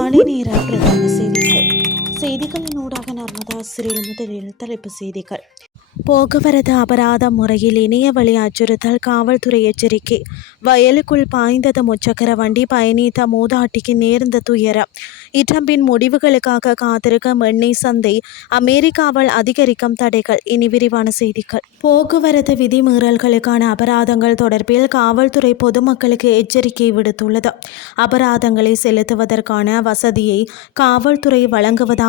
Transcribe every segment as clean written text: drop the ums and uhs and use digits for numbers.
காலை நேர பிரதான செய்திகளின் ஊடாக நர்மதா சிறில் முதலில் தலைப்பு செய்திகள். போக்குவரத்து அபராத முறையில் இணையவழி அச்சுறுத்தல், காவல்துறை எச்சரிக்கை. வயலுக்குள் பாய்ந்தது முச்சக்கர வண்டி, பயணித்த மூதாட்டிக்கு நேர்ந்த துயரம். ட்ரம்பின் முடிவுகளுக்காக காத்திருக்கும் எண்ணெய் சந்தை, அமெரிக்காவால் அதிகரிக்கும் தடைகள். இனி விரிவான செய்திகள். போக்குவரத்து விதிமீறல்களுக்கான அபராதங்கள் தொடர்பில் காவல்துறை பொதுமக்களுக்கு எச்சரிக்கை விடுத்துள்ளது. அபராதங்களை செலுத்துவதற்கான வசதியை காவல்துறை வழங்குவதாக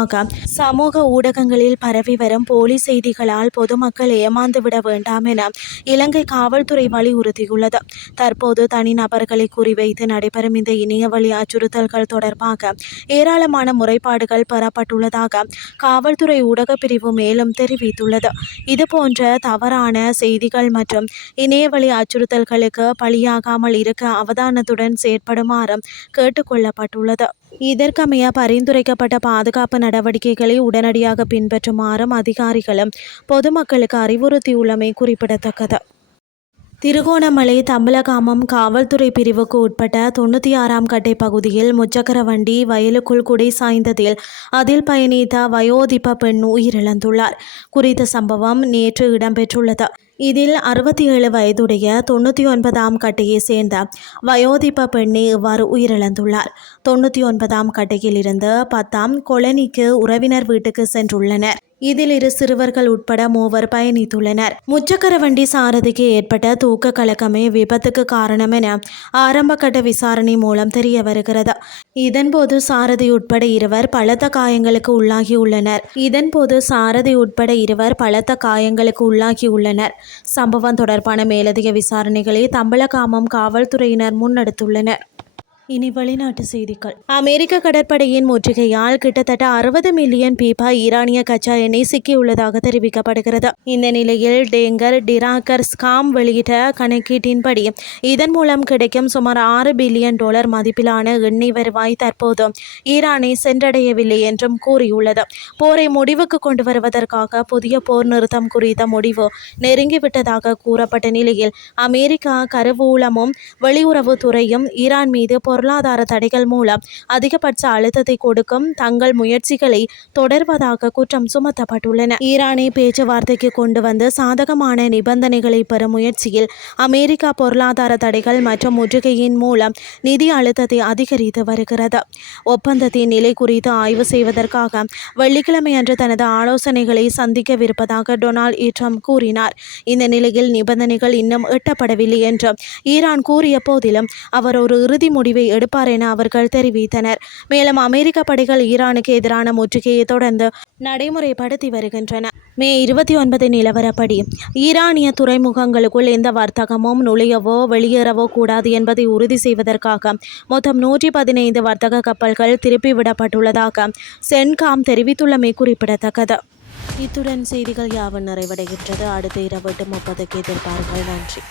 சமூக ஊடகங்களில் பரவி வரும் போலி செய்திகளால் பொதுமக்கள் ஏமாந்துவிட வேண்டாம் என இலங்கை காவல்துறை வலியுறுத்தியுள்ளது. தற்போது தனிநபர்களை குறிவைத்து நடைபெறும் இந்த இணையவழி அச்சுறுத்தல்கள் தொடர்பாக ஏராளமான முறைப்பாடுகள் பெறப்பட்டுள்ளதாக காவல்துறை ஊடகப் பிரிவு மேலும் தெரிவித்துள்ளது. இதுபோன்ற தவறான செய்திகள் மற்றும் இணையவழி அச்சுறுத்தல்களுக்கு பலியாகாமல் இருக்க அவதானத்துடன் செயற்படுமாறு கேட்டுக்கொள்ளப்பட்டுள்ளது. இதற்கமைய பரிந்துரைக்கப்பட்ட பாதுகாப்பு நடவடிக்கைகளை உடனடியாக பின்பற்றுமாறும் அதிகாரிகளும் பொதுமக்களுக்கு அறிவுறுத்தியுள்ளமை குறிப்பிடத்தக்கது. திருகோணமலை தம்பலகாமம் காவல்துறை பிரிவுக்கு உட்பட்ட 96ஆம் கட்டை பகுதியில் முச்சக்கர வண்டி வயலுக்குள் குடை சாய்ந்ததில் அதில் பயணித்த வயோதிப பெண் உயிரிழந்துள்ளார். குறித்த சம்பவம் நேற்று இடம்பெற்றுள்ளது. இதில் 67 வயதுடைய 99ஆம் கட்டையை சேர்ந்த வயோதிப பெண்ணே இவ்வாறு உயிரிழந்துள்ளார். 99ஆம் கட்டையில் இருந்து 10ஆம் கொலனிக்கு உறவினர் வீட்டுக்கு சென்றுள்ளனர். இதில் 2 சிறுவர்கள் உட்பட 3 பயணித்துள்ளனர். முச்சக்கர வண்டி சாரதிக்கு ஏற்பட்ட தூக்க கலக்கமே விபத்துக்கு காரணம் என ஆரம்ப கட்ட விசாரணை மூலம் தெரிய வருகிறது. இதன்போது சாரதி உட்பட 2 பலத்த காயங்களுக்கு உள்ளாகியுள்ளனர். சம்பவம் தொடர்பான மேலதிக விசாரணைகளை தம்பலகாமம் காவல்துறையினர் முன்னெடுத்துள்ளனர். இனி வெளிநாட்டு செய்திகள். அமெரிக்க கடற்படையின் முற்றுகையால் கிட்டத்தட்ட 60 மில்லியன் பீப்பா ஈரானிய கச்சா எண்ணெய் சிக்கியுள்ளதாக தெரிவிக்கப்படுகிறது. இந்த நிலையில் டேங்கர் டிராக்கர் ஸ்காம் வெளியிட்ட கணக்கீட்டின்படி இதன் மூலம் கிடைக்கும் சுமார் $6 பில்லியன் மதிப்பிலான எண்ணெய் வருவாய் தற்போது ஈரானை சென்றடையவில்லை என்றும் கூறியுள்ளது. போரை முடிவுக்கு கொண்டு வருவதற்காக புதிய போர் நிறுத்தம் குறித்த முடிவு நெருங்கிவிட்டதாக கூறப்பட்ட நிலையில் அமெரிக்கா கருவூலமும் வெளியுறவுத்துறையும் ஈரான் மீது பொருளாதார தடைகள் மூலம் அதிகபட்ச அழுத்தத்தை கொடுக்கும் தங்கள் முயற்சிகளை தொடர்வதாக குற்றம் சுமத்தப்பட்டுள்ளன. ஈரானை பேச்சுவார்த்தைக்கு கொண்டு வந்து சாதகமான நிபந்தனைகளை பெறும் முயற்சியில் அமெரிக்கா பொருளாதார தடைகள் மற்றும் முற்றுகையின் மூலம் நிதி அழுத்தத்தை அதிகரித்து வருகிறது. ஒப்பந்தத்தின் நிலை குறித்து ஆய்வு செய்வதற்காக வெள்ளிக்கிழமை அன்று தனது ஆலோசனைகளை சந்திக்கவிருப்பதாக டொனால்ட் ட்ரம்ப் கூறினார். இந்த நிலையில் நிபந்தனைகள் இன்னும் எட்டப்படவில்லை என்று ஈரான் கூறிய போதிலும் அவர் ஒரு இறுதி முடிவை எடுப்பார் என அவர்கள் தெரிவித்தனர். மேலும் அமெரிக்க படைகள் ஈரானுக்கு எதிரான முற்றுகையை தொடர்ந்து நடைமுறைப்படுத்தி வருகின்றன. மே 29 நிலவரப்படி ஈரானிய துறைமுகங்களுக்குள் எந்த வர்த்தகமும் நுழையவோ வெளியேறவோ கூடாது என்பதை உறுதி செய்வதற்காக மொத்தம் 115 வர்த்தக கப்பல்கள் திருப்பிவிடப்பட்டுள்ளதாக சென்காம் தெரிவித்துள்ளமை குறிப்பிடத்தக்கது. இத்துடன் செய்திகள் யாவும் நிறைவடைகின்றது. அடுத்த இரவு 8:30 எதிர்பாருங்கள். நன்றி.